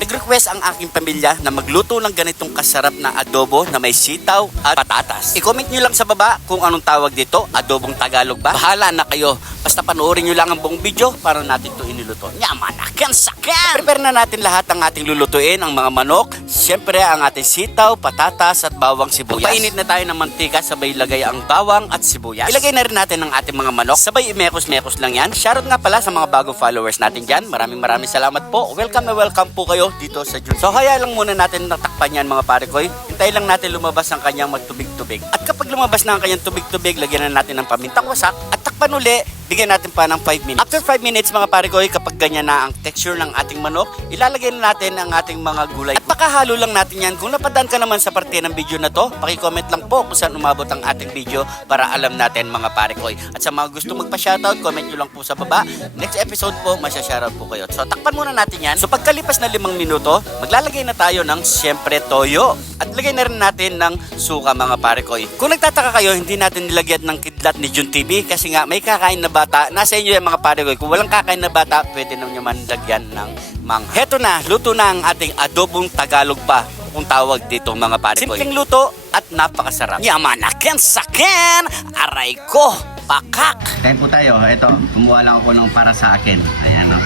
Nag-request ang aking pamilya na magluto ng ganitong kasarap na adobo na may sitaw at patatas. I-comment nyo lang sa baba kung anong tawag dito, adobong Tagalog ba? Bahala na kayo. Basta panoorin nyo lang ang buong video para natin ito iniluto. Nyamanakan sakan! Prepare na natin lahat ang ating lulutuin, ang mga manok, siyempre ang ating sitaw, patatas at bawang sibuyas. Painit na tayo ng mantika, sabay ilagay ang bawang at sibuyas. Ilagay na rin natin ang ating mga manok, sabay imekos-mekos lang yan. Shoutout nga pala sa mga bagong followers natin dyan. Maraming salamat po. Welcome na welcome po kayo dito sa June. So kaya lang muna natin natakpan yan mga pare ko. Hintay lang natin lumabas ang kanyang magtubig-tubig. At kapag lumabas na ang kanyang tubig-tubig, lagyan na natin ng pamintang wasak at takpan uli. Bigyan natin pa ng 5 minutes. After 5 minutes mga pare ko, kapag ganyan na ang texture ng ating manok, ilalagay na natin ang ating mga gulay. At pakahalo lang natin yan. Kung napadaan ka naman sa parte ng video na to, paki-comment lang po kung saan umabot ang ating video para alam natin mga pare ko. At sa mga gusto magpa-shoutout, comment nyo lang po sa baba. Next episode po, masya-shoutout po kayo. So takpan muna natin yan. So pagkalipas na 5 minuto, maglalagay na tayo ng siyempre toyo. At lagay na rin natin ng suka mga pare ko. Kung nagtataka kayo, hindi natin nilagyan ng kidlat ni June TV kasi nga may kakain na bata. Nasa inyo yan mga pare ko. Kung walang kakain na bata, pwede naman lagyan ng mang. Heto na, luto na ang ating adobong Tagalog pa kung tawag dito mga pare ko. Simpleng luto at napakasarap. Yamanaken saken! Aray ko! Pakak! Tayo po tayo. Ito, kumuha lang ako ng para sa akin. Ayan o.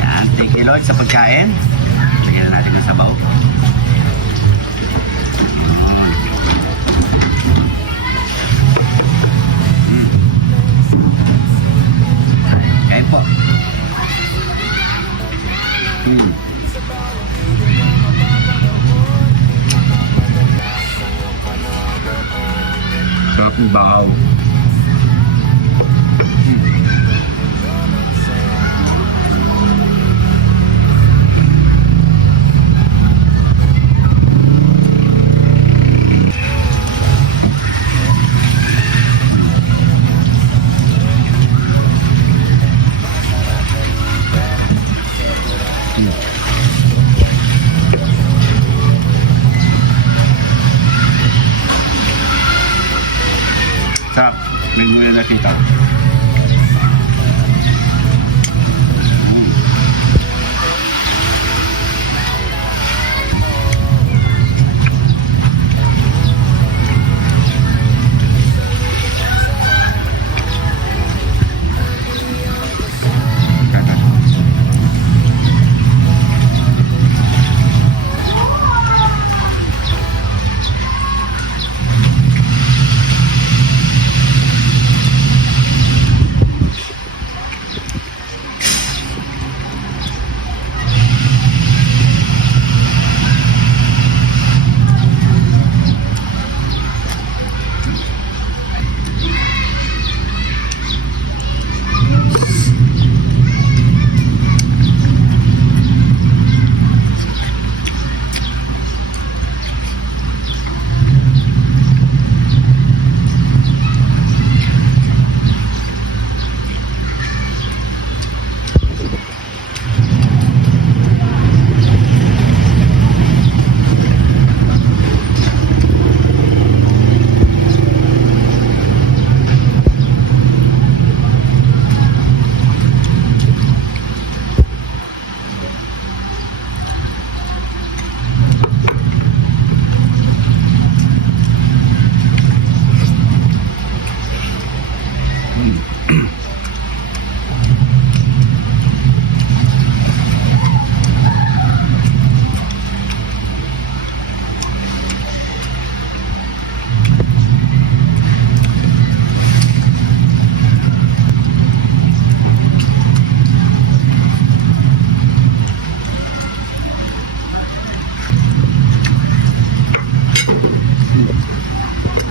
Ayan, thank you Lord sa pagkain. Lagyan na natin ng sabaw. Kain po. Sarap ng bakaw. Sarap. May muna nakita.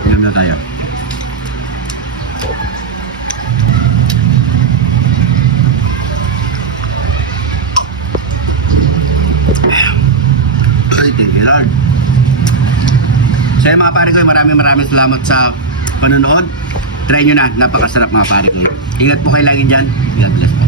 Yan na tayo. Ay, thank you Lord. So mga pare ko, maraming salamat sa panonood. Try nyo na, napakasarap mga pare ko. Ingat po kayo lagi dyan. God bless.